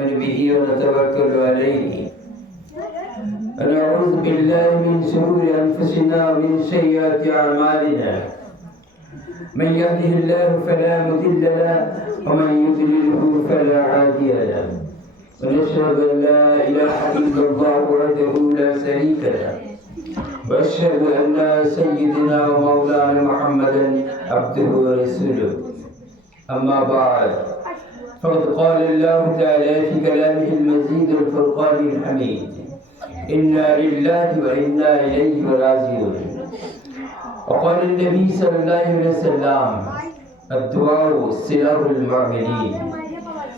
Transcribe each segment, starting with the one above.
ونؤمن به ونتوكل عليه ونعوذ بالله من شرور أنفسنا ومن سيئات أعمالنا من يهده الله فلا مضل له ومن يضلله فلا هادي له ونشهد أن لا إله إلا الله وحده لا شريك له وأشهد أن سيدنا ومولانا محمدا عبده ورسوله أما بعد فقد قال الله تعالى في كلامه المزيد الفرقان الحميد إنا لله وإنا إليه راجعون وقال النبي صلى الله عليه وسلم الدعاء سلاح المؤمنين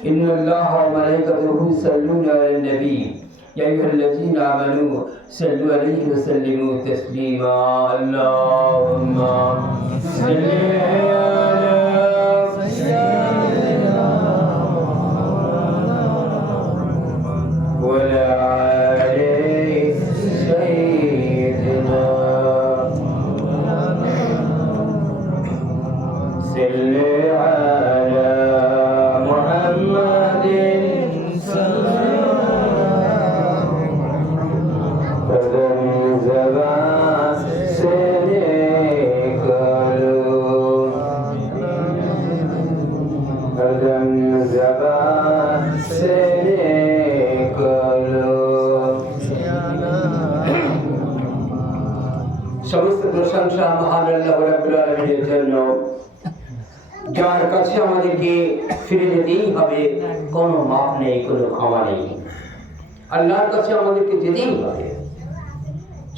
إن الله وملائكته يصلون على النبي يا أيها الذين آمنوا صلوا عليه وسلموا تسليما اللهم صل على سيدنا وعلى آل سيدنا صل على محمد সমস্ত প্রশংসা মহান আল্লাহ রাব্বুল আলামিনের জন্য, যার কাছে আমাদেরকে ফিরে যেতেই হবে, কোনো মাপ নেই, কোনো ক্ষমা নেই। আল্লাহর কাছে আমাদেরকে যেতেই হবে,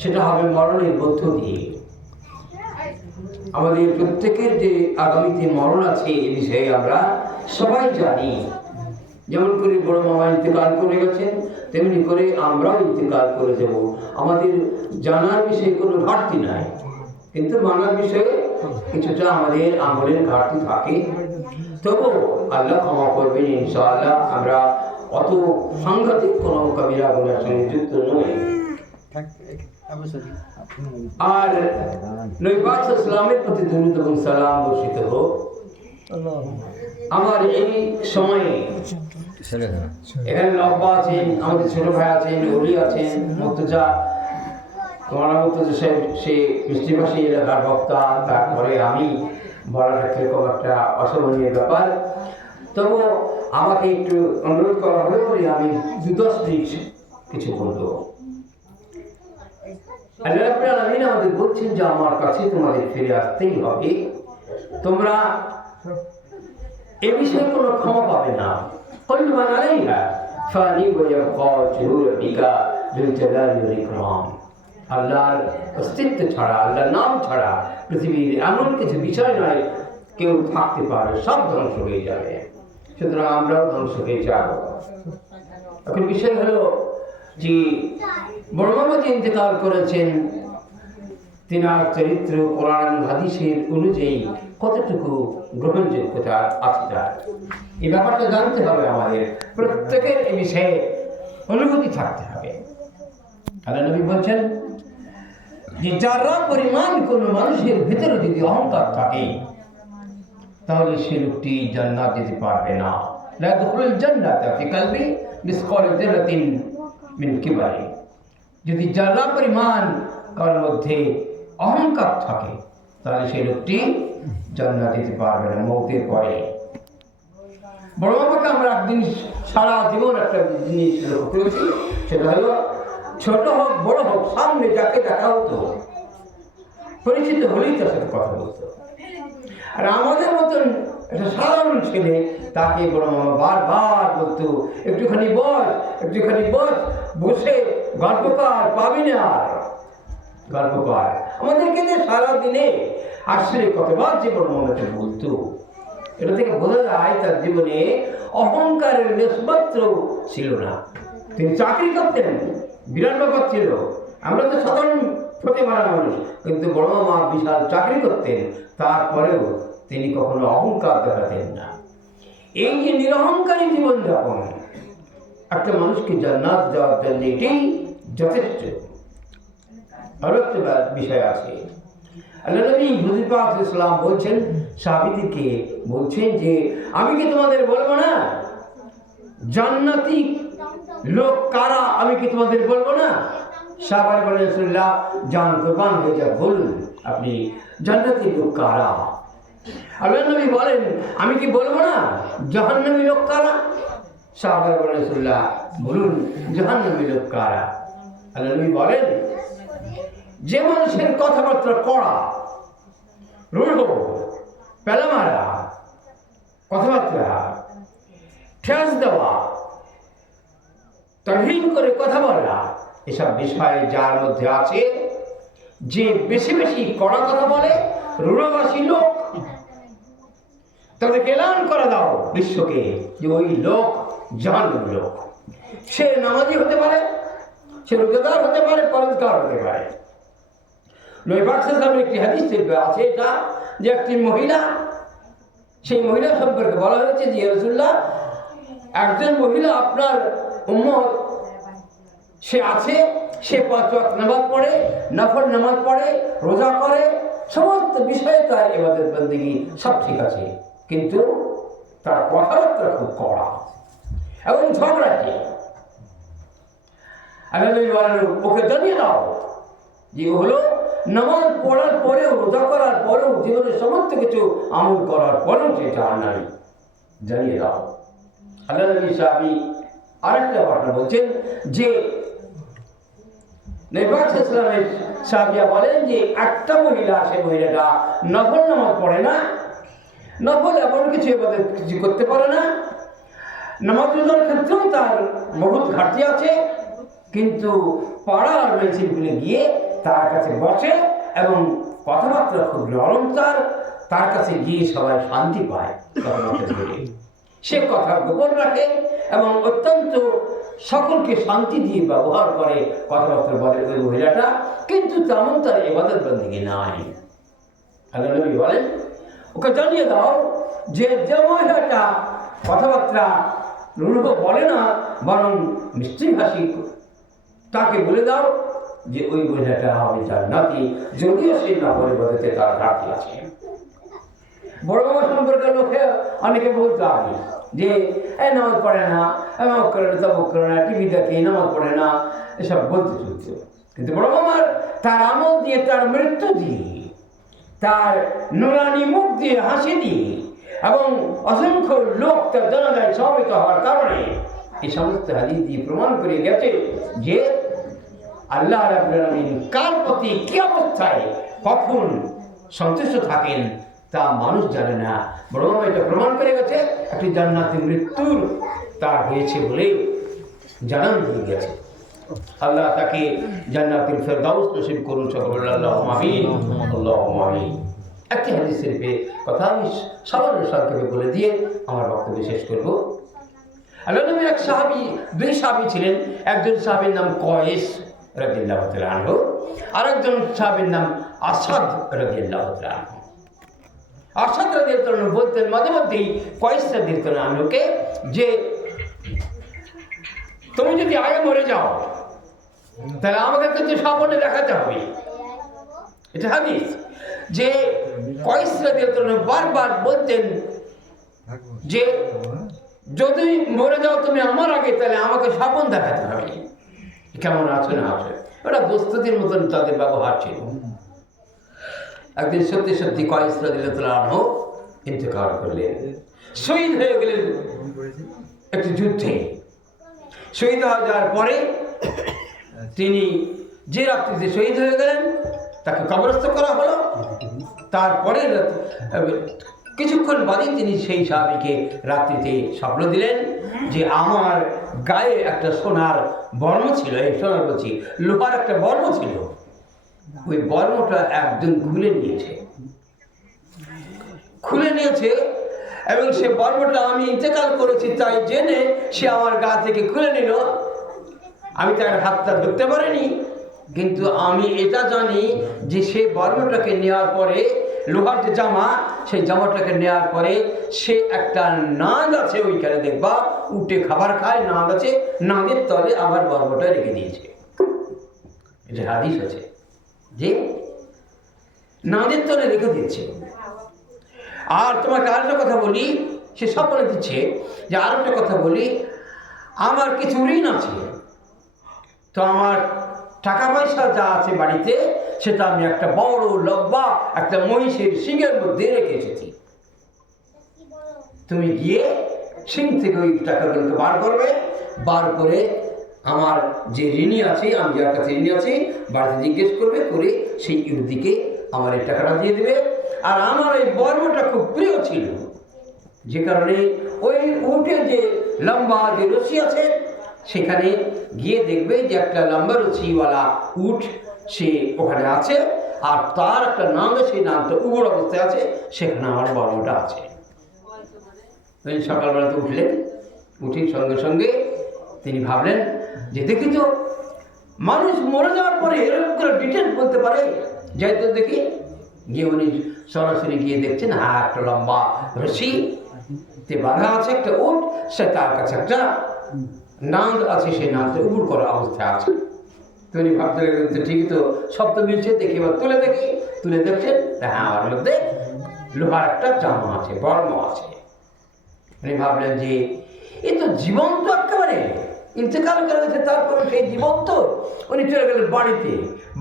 সেটা হবে মরণের মধ্য দিয়ে। আমাদের প্রত্যেকের যে আগামীতে মরণ আছে এ বিষয়ে আমরা সবাই জানি। যেমন করে বড় মামা ইন্তেকাল করে গেছেন, তেমনি করে আমরাও ইন্তেকাল করে যাব। আমাদের জানার বিষয়ে কোনো ঘাটতি নাই, কিন্তু মানার বিষয়ে কিছুটা আমাদের আমলের ঘাটতি থাকে। তবু আল্লাহ ক্ষমা করবেন ইনশাআল্লাহ। আমরা অত সাংঘাতিক কোনো কবিরা গুনার সঙ্গে যুক্ত নই। আর নবী পাক সাল্লাল্লাহু প্রতি দরুদ এবং সালাম বর্ষিত হোক। আমার এই সময়ে এখানে লব্বা আছেন, আমাদের ছোট ভাই আছেন, অলি আছেন, মুর্তজা, তোমার মুর্তজা সাহেব, সে মিষ্টিভাষী এলাকার বক্তা, তারপরে আমি বলাটা কিরকম একটা অসহনীয় ব্যাপার। তবু আমাকে একটু অনুরোধ করা হলে পরে আমি 2-10 মিনিট কিছু বলবো। আল্লাহ রাব্বুল আলামিন আমাদের বলছেন যে আমার কাছে তোমাদের ফিরে আসতেই হবে, তোমরা এ বিষয়ে কোনো ক্ষমা পাবে না। কুল্লু মান আলাইহা ফানি ওয়া ইয়াবকা ওয়াজহু রাব্বিকা যুল জালালি ওয়াল ইকরাম। আল্লাহর অস্তিত্ব ছাড়া, আল্লাহর নাম ছাড়া পৃথিবীর এমন কিছু বিষয় নয় কেউ থাকতে পারে, সব ধ্বংস হয়ে যাবে। সুতরাং আমরাও ধ্বংস হয়ে যাব। এখন বিষয় হলো যে বড় মামা যে ইন্তেকাল করেছেন, তিনার চরিত্র কোরআন হাদিসের অনুযায়ী কতটুকু গ্রহণযোগ্যতা আছে তার, এই ব্যাপারটা জানতে হবে। আমাদের প্রত্যেকের এই বিষয়ে অনুভূতি থাকতে হবে। আল্লাহ নবী বলছেন যে যারা পরিমাণ কোনো মানুষের ভিতরে যদি অহংকার থাকে, তাহলে সে লোকটি জান্নাত যেতে পারবে না। লা দুখুলুল জান্নাতা ফি কলবি মিসকাল যারাতিন মিন কিবারি। যদি যারা পরিমাণ কারোর মধ্যে অহংকার থাকে, তাহলে সেই লোকটি জান্নাত যেতে পারবে না মৌতের পরে। বড় বাবাকে আমরা একদিন সারা জীবন একটা জিনিস লক্ষ্য করেছি, সেটা হলো ছোট হোক বড় হোক, সামনে যাকে দেখা হতো, পরিচিত হলেই তার সাথে কথা বলতো। আর আমাদের মতন একটা সাধারণ ছেলে, তাকে বড় মামা বারবার বলতো একটুখানি বস, একটুখানি বস, বসে গল্প কর, পাবি না আর গল্প কর। আমাদেরকে যে সারাদিনে আসলে কতবার যে বড় মামাকে বলতো, এটা থেকে বোঝা যায় তার জীবনে অহংকারের লেশমাত্র ছিল না। তিনি চাকরি করতেন, বিরাট ব্যাপার ছিল। আমরা তো সাধারণ ফতে মারা মানুষ, কিন্তু বড় মামা বিশাল চাকরি করতেন, তারপরেও তিনি কখনো অহংকার দেখাতেন না। এই যে নিরহংকারী জীবনযাপন একটা মানুষকে জান্নাত যাওয়ার জন্য এটাই যথেষ্ট। আরো একটা বিষয় আছে, আল্লাহ নবী হুজুর পাক সাল্লাল্লাহু বলছেন, সাহাবীদেরকে বলছেন যে আমি কি তোমাদের বলবো না জান্নাতি লোক কারা আমি কি তোমাদের বলবো না? সাহাবারা বলেন রাসূলুল্লাহ জান কুরবান হয়ে যা, বলুন আপনি জান্নাতি লোক কারা? আল্লাহর নবী বলেন আমি কি বলবো না জাহান্নামী লোক কারা? সাহাবারা বলেন রাসূলুল্লাহ বলুন জাহান্নামী লোক কারা? আল্লাহর নবী বলেন যে মানুষের কথাবার্তা কড়া, রূঢ়, পেলামারা কথাবার্তা, ঠেস দেওয়া, তাহিন করে কথা বলা, এসব বিষয়ে যার মধ্যে আছে, যে বেশি বেশি কড়া কথা বলে, রূঢ়ভাষী লোক, তাদেরকে এলান করে দাও বিশ্বকে যে ওই লোক জাহান্নামী লোক। সে নামাজি হতে পারে, সে রোজাদার হতে পারে, পরহেজগার হতে পারে। নবী পাক সাল্লাল্লাহু আলাইহি ওয়াসাল্লামের একটি হাদিস আছে এটা, যে একটি মহিলা, সেই মহিলা সম্পর্কে বলা হয়েছে যে ইয়া রাসূলুল্লাহ একজন মহিলা আপনার উম্মত, সে আছে, সে 5 ওয়াক্ত নামাজ পড়ে, নফল নামাজ পড়ে, রোজা করে, সমস্ত বিষয়ে তার ইবাদত বন্দেগী সব ঠিক আছে, কিন্তু তার কথাবার্তা খুব কড়া এবং ঝগড়াটে। আমি বলেন ওকে জানিয়ে দাও যে হলো নামাজ পড়ার পরেও, রোজা করার পরেও, জীবনের সমস্ত কিছু আমল করার পরেও যে জাহান্নামী, জানিয়ে দাও। আল্লাহ নবী সাহাবী আরেকটা ঘটনা বলছেন যে নবী পাক সাল্লাল্লাহু আলাইহি ওয়াসাল্লামের সাহাবীরা বলেন যে একটা মহিলা, সে মহিলাটা নফল নামাজ পড়ে না, নফল এমন কিছু ইবাদত কিছু করতে পারে না, নামাজ রোজার ক্ষেত্রেও তার বহুত ঘাটতি আছে, কিন্তু পাড়ার মেয়েছিলগুলো গিয়ে তার কাছে বসে এবং কথাবার্তা খুব নরম, তার কাছে গিয়ে সবাই শান্তি পায়। সে কথা গোপন রাখে এবং অত্যন্ত সকলকে শান্তি দিয়ে ব্যবহার করে, কথাবার্তা বলে ওই মহিলাটা, কিন্তু তেমন তার ইবাদত বন্দেগী নাই। আল্লাহ নবী বলেন ওকে জানিয়ে দাও যে যে মহিলাটা কথাবার্তা রূঢ় বলে না, বরং মিষ্টি ভাষী, তাকে বলে দাও যে ওই মহিলাটা হবে জান্নাতি, যদিও সেই নফল ইবাদতে তার ঘাটতি আছে। বড় বাবা সম্পর্কে লোকে অনেকে বলতে হবে যে এই নামাজ পড়ে না, এমক করে না, তবক করে না, টিভি দেখে, নামাজ পড়ে না, এসব বলতে চলছে। কিন্তু বড় বাবার তার আমল দিয়ে, তার মৃত্যু দিয়ে, তার নুরানি মুখ দিয়ে, হাসি দিয়ে এবং অসংখ্য লোক তার জানাজায় সমবেত হওয়ার কারণে এই সমস্ত হাদিস দিয়ে প্রমাণ করে গেছে যে আল্লাহ রাব্বুল আলামিন কার প্রতি কি অবস্থায় কখন সন্তুষ্ট থাকেন তা মানুষ জানে না। বড় বাবা এটা প্রমাণ করে গেছে, একটি জান্নাতি মৃত্যুর তার হয়েছে বলে জানান দিয়ে গেছে। আল্লাহ তাকে জান্নাতুল ফেরদাউস নসিব করুন, সকলে আল্লাহুম্মা আমিন, আল্লাহুম্মা আমিন। একটি হাদিস শরীফের কথা আমি সামান্য সংক্ষেপে বলে দিয়ে আমার বক্তব্য শেষ করব। আল্লাহ নবীর এক সাহাবী, 2 সাহাবী ছিলেন। একজন সাহাবীর নাম কয়েস রাদিয়াল্লাহু তাআলা আনহু, আরেকজন সাহাবীর নাম আসাদ রাদিয়াল্লাহু তাআলা আনহু। আসাদ রাদিয়াল্লাহু তাআলা বলতেন মাঝে মধ্যেই কয়েস রাদিয়াল্লাহু তাআলা আনহুকে যে তুমি যদি আগে মরে যাও তাহলে আমাকে কিন্তু স্বপ্নে দেখাতে হবে। এটা হাদিস যে কয়েস রাদিয়াল্লাহু তাআলা বারবার বলতেন যে যদি মরে যাও তুমি আমার আগে, তাহলে আমাকে স্বপ্ন দেখাতে হবে। কেমন আছে না আছে, ওটা বস্তুতির মতন তাদের ব্যবহার ছিল। একদিন সত্যি সত্যি কয়েস রাদিয়াল্লাহু তাআলা আনহু ইন্তেকাল করলেন, শহীদ হয়ে গেলেন একটি যুদ্ধে। শহীদ হয়ে যাওয়ার পরে তিনি যে রাত্রিতে শহীদ হয়ে গেলেন তাকে কবরস্থ করা হলো। তারপরে কিছুক্ষণ বাদে তিনি সেই সাহাবীকে রাত্রিতে স্বপ্ন দিলেন যে আমার গায়ে একটা সোনার বর্ম ছিল, এই সোনার বলছি লোহার একটা বর্ম ছিল, ওই বর্মটা একজন খুলে নিয়েছে এবং সে বর্মটা আমি ইন্তেকাল করেছি তাই জেনে সে আমার গা থেকে খুলে নিল। আমি তার হাতটা ধরতে পারিনি, কিন্তু আমি এটা জানি যে সে বর্মটাকে নেওয়ার পরে, লোহার যে জামা, সেই জামাটাকে নেওয়ার পরে সে একটা নাদ আছে ওইখানে, দেখবা উঠে খাবার খায়, নাদ আছে, নাদের তলে আবার বর্মটা রেখে দিয়েছে। এটা হাদিস আছে যে নাদের তলে রেখে দিয়েছে। আর তোমাকে আরেকটা কথা বলি, সে সব বলে দিচ্ছে যে আরেকটা কথা বলি, আমার কিছু ঋণ আছে, তো আমার টাকা পয়সা যা আছে বাড়িতে সেটা আমি একটা বড় লম্বা একটা মহিষের শিংয়ের মধ্যে রেখে এসেছি। তুমি গিয়ে শিং থেকে ওই টাকাগুলোকে বার করবে, বার করে আমার যে ঋণী আছে, আমি যার কাছে ঋণী আছি বাড়িতে জিজ্ঞেস করবে, করে সেই ইহুদিকে আমার এই টাকাটা দিয়ে দেবে। আর আমার এই বর্মটা খুব প্রিয় ছিল, যে কারণে ওই উঠে যে লম্বা যে রশি আছে সেখানে গিয়ে দেখবে যে একটা লম্বা রশিওয়ালা উট সে ওখানে আছে, আর তার একটা নাম, সেই নামটা উবর অবস্থায় আছে, সেখানে আমার বর্মটা আছে। সকালবেলাতে উঠলেন, উঠে সঙ্গে সঙ্গে তিনি ভাবলেন যে দেখি তো মানুষ মরে যাওয়ার পরে এরকম করে ডিটেলস বলতে পারে, যাই তো দেখি। গিয়ে উনি সরাসরি গিয়ে দেখছেন, হ্যাঁ একটা লম্বা রশি তে বাঁধা আছে একটা উট, সে তার কাছে একটা নাদ আছে, সেই নাদটা উবুর করা অবস্থায় আছে। তিনি ভাবতে লাগলেন তো ঠিকই তো, শব্দ মিলছে, দেখি এবার তুলে দেখি। তুলে দেখছেন হ্যাঁ আমার মধ্যে লোহার একটা জামা আছে, বর্ম আছে। উনি ভাবলেন যে এ তো জীবন্ত, একেবারে ইন্তেকাল করে গেছে, তারপরে সেই জীবন্ত। উনি চলে গেলেন বাড়িতে।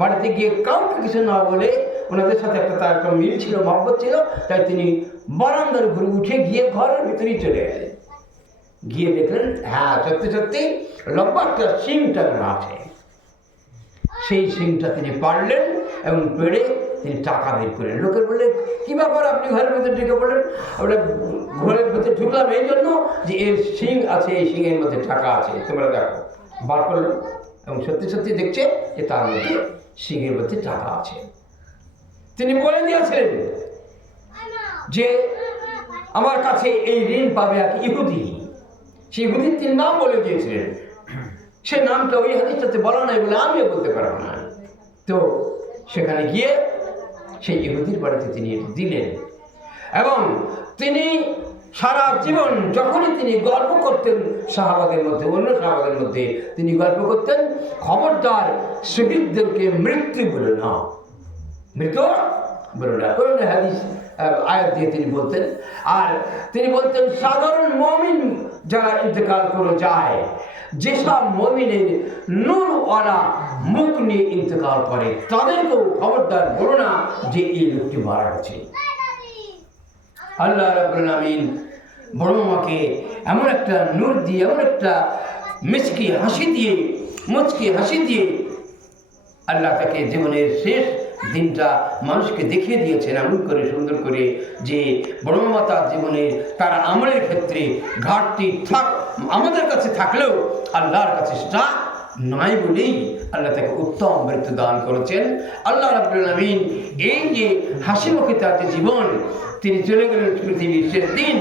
বাড়িতে গিয়ে কাউকে কিছু না বলে, ওনাদের সাথে একটা তার একটা মিল ছিল, মহব্বত ছিল, তাই তিনি বারান্দার ঘুরে উঠে গিয়ে ঘরের ভিতরেই চলে গেলেন। গিয়ে দেখলেন হ্যাঁ সত্যি সত্যি লম্বা একটা শিং টাকানো আছে। সেই শিংটা তিনি পারলেন এবং পেড়ে তিনি টাকা বের করলেন। লোকের বললেন কি ব্যাপার, আপনি ঘরের ভিতরে ঢুকে পড়লেন? আমরা ঘরের ভিতরে ঢুকলাম এই জন্য যে এর শিং আছে, এই শিংয়ের মধ্যে টাকা আছে, তোমরা দেখো। বার করলেন এবং সত্যি সত্যি দেখছে যে তার মধ্যে শিংয়ের মধ্যে টাকা আছে। তিনি বলে দিয়েছিলেন যে আমার কাছে এই ঋণ পাবে এক ইহুদি। সেই ইহুদির তিনি নাম বলে দিয়েছিলেন, সে নামটা ওই হাদিসটাতে বলা নাই বলে আমিও বলতে পারবো না। তো সেখানে গিয়ে সেই ইহুদির বাড়িতে তিনি দিলেন এবং তিনি সারা জীবন যখনই তিনি গল্প করতেন সাহাবাদের মধ্যে, অন্য সাহাবাদের মধ্যে তিনি গল্প করতেন, খবরদার শহীদদেরকে মৃত্যু বলে না, মৃত বলে না। কোন হাদিস আয়াত দিয়ে তিনি বলতেন। আর তিনি বলতেন সাধারণ মুমিন যারা ইন্তেকাল করে যায়, যেসব মুমিনের নূরওয়ালা মুখ নিয়ে ইন্তেকাল করে, তাদেরকেও খবরদার বলো না যে এই লোকটি মারা গেছে। আল্লাহ রাব্বুল আলামিন বড় মাকে এমন একটা নূর দিয়ে, এমন একটা মুচকি হাসি দিয়ে আল্লাহ তাকে জীবনের শেষ দিনটা মানুষকে দেখিয়ে দিয়েছেন এমন করে সুন্দর করে, যে বড় মা তার জীবনে তার আমলের ক্ষেত্রে ঘাটতি আমাদের কাছে থাকলেও আল্লাহর কাছে সেটা নাই বলেই আল্লাহ তাকে উত্তম মৃত্যু দান করেছেন। আল্লাহ রাব্বুল আলামিন এই যে হাসি মুখে তার যে জীবন, তিনি চলে গেলেন পৃথিবীর শেষ দিন,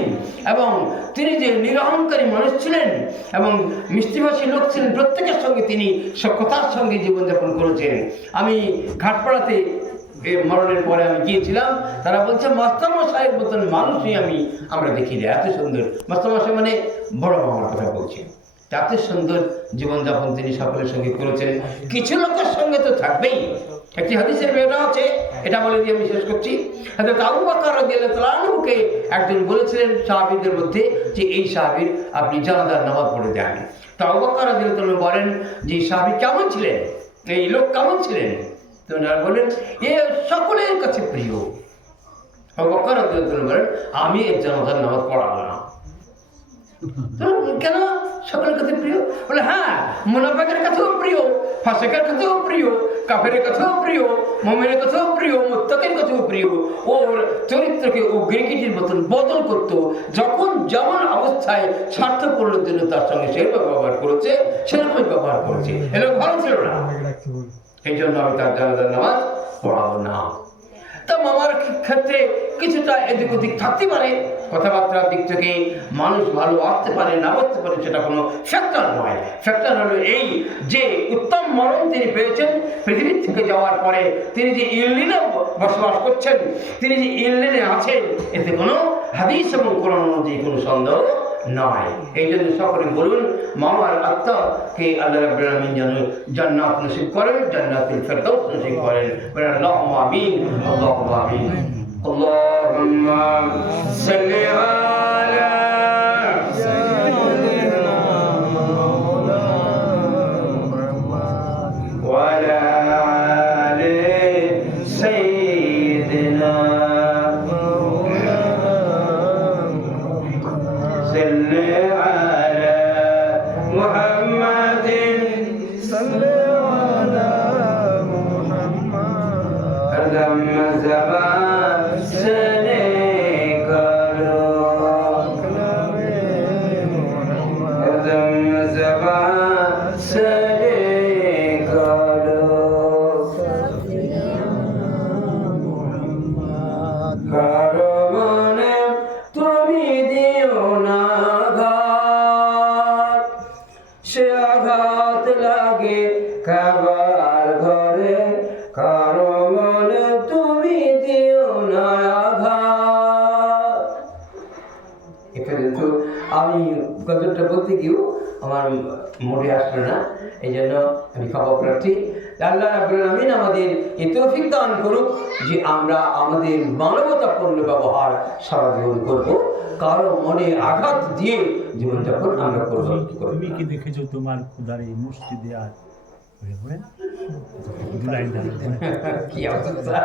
এবং তিনি যে নিরহংকারী মানুষ ছিলেন এবং মিষ্টিভাষী লোক ছিলেন, প্রত্যেকের সঙ্গে তিনি সখ্যতার সঙ্গে জীবনযাপন করেছেন। আমি ঘাটপাড়াতে মরণের পরে আমি গিয়েছিলাম, তারা বলছে মাস্টারমশাইয়ের মতন মানুষই আমরা দেখি না, এত সুন্দর। মাস্টারমশাই মানে বড় মামার কথা বলছি। এত সুন্দর জীবনযাপন তিনি সকলের সঙ্গে করেছেন। কিছু লোকের সঙ্গে তো থাকবেই। একটি হাদিসের বেটা আছে, এটা বলে দিয়ে আমি শেষ করছি। হযরত আবু বকর রাদিয়াল্লাহু আনহুকে একজন বলেছিলেন সাহাবীদের মধ্যে যে এই সাহাবীর আপনি জানাজার নামাজ পড়ে দেন। তো আবু বকর রাদিয়াল্লাহু আনহু বলেন যে সাহাবী কেমন ছিলেন, এই লোক কেমন ছিলেন? তো ওনারা বলেন এ সকলের কাছে প্রিয়। আবু বকর রাদিয়াল্লাহু আনহু বলেন আমি এই জানাজার নামাজ পড়াবো না। কেন সকলের কাছে প্রিয়? বলে হ্যাঁ, মুনাফিকের কাছেও প্রিয়, ফাসিকের কাছেও প্রিয়, কাফেরের কাছেও প্রিয়, মুমিনের কাছেও প্রিয়, মুত্তাকির কাছেও প্রিয়। ওর চরিত্রকে ও গিরগিটির মতন বদল করত, যখন যেমন অবস্থায় স্বার্থপূর্ণের জন্য তার সঙ্গে সেরকম ব্যবহার করেছে, সেরকমই ব্যবহার করেছে। এরকম ভালো ছিল না, এই জন্য আমি তার জানাজার নামাজ পড়াবো না। তা মামার ক্ষেত্রে কিছুটা এদিক ওদিক থাকতে পারে, কথাবার্তার দিক থেকে মানুষ ভালো আসতে পারে না আসতে পারে, সেটা কোনো ফ্যাক্টর নয়। ফ্যাক্টর হলো এই যে উত্তম মরণ তিনি পেয়েছেন পৃথিবীর থেকে যাওয়ার পরে। তিনি যে ইল্লিনে বসবাস করছেন, তিনি যে ইল্লিনে আছেন, এতে কোনো হাদিস এবং কোরআন অনুযায়ী কোনো সন্দেহ নয়। এই জন্য সকলে বলুন মামার আত্মাকে আল্লাহ রাব্বুল আলামিন যেন জান্নাত নসিব করেন, জান্নাতুল ফেরদাউস নসিব করেন। আল্লাহুম্মা আমিন, আল্লাহুম্মা আমিন। আল্লাহুম্মা সাল্লি আলা সে আঘাত লাগে কাবার ঘরে, কারো মনে তুমি দিও না আঘাত। এখানে তো আমি গজলটা বলতে গিয়েও আমার মনে আসলো না, এই জন্য আমি ক্ষমা প্রার্থী। আল্লাহ রাব্বুল আলামিন আমাদের এই তৌফিক দান করুক যে আমরা আমাদের মানবতাপূর্ণ ব্যবহার সারা জীবন করব, কারো মনে আঘাত দিয়ে জীবনযাপন আমরা করব। তুমি কি দেখেছো তোমার খুদার এই মসজিদে আর কি অবস্থা?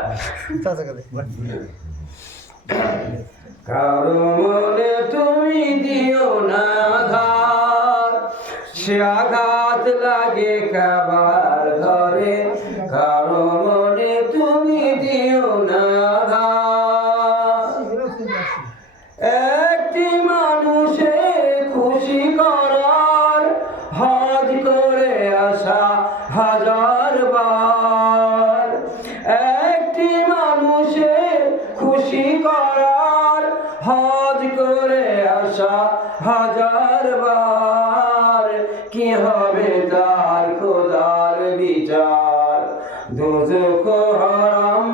কারো মনে তুমি দিও না আঘাত, সে আঘাত লাগে কাবার ঘরে, কারো মনে তুমি দিও না আঘাত। একটি মানুষের খুশি করার হজ করে আসা হাজার বার, একটি মানুষের খুশি করার হজ করে আসা হাজার বার, কি হবে তার খোদার বিচার, দোজখ হারাম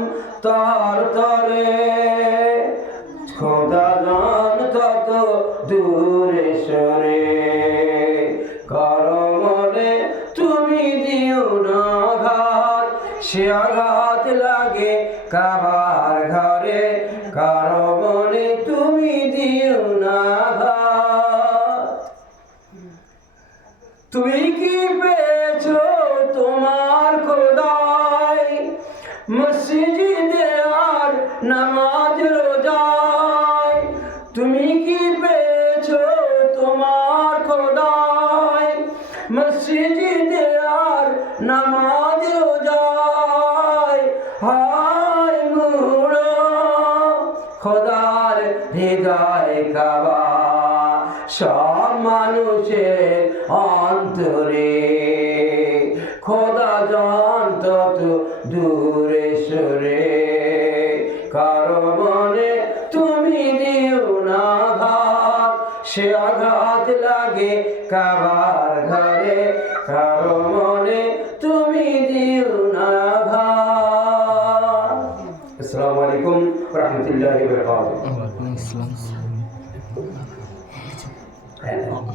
তার তরে, খোদা জান তত দূরে সরে, কারো মনে তুমি দিও না আঘাত, সে আঘাত লাগে কাবার ঘরে, কারো মনে তুমি দিও না আঘাত। তুমি কি পেয়েছো তোমার খোদায় মসজিদে আর নামাজ রোজায়, তুমি কি পেয়েছো তোমার খোদায় মসজিদে আর নামাজ রোজায়, হায় মুড়ো খোদার হৃদয় কাবা, সব মানুষের অন্তরে, খোদা জান তত দূরে সরে, কারো মনে তুমি দিও না আঘাত, সে আঘাত লাগে কাবার ঘরে, কারো মনে তুমি দিও না আঘাত। আসসালামু আলাইকুম ওয়া রাহমাতুল্লাহি ওয়া বারাকাতুহু।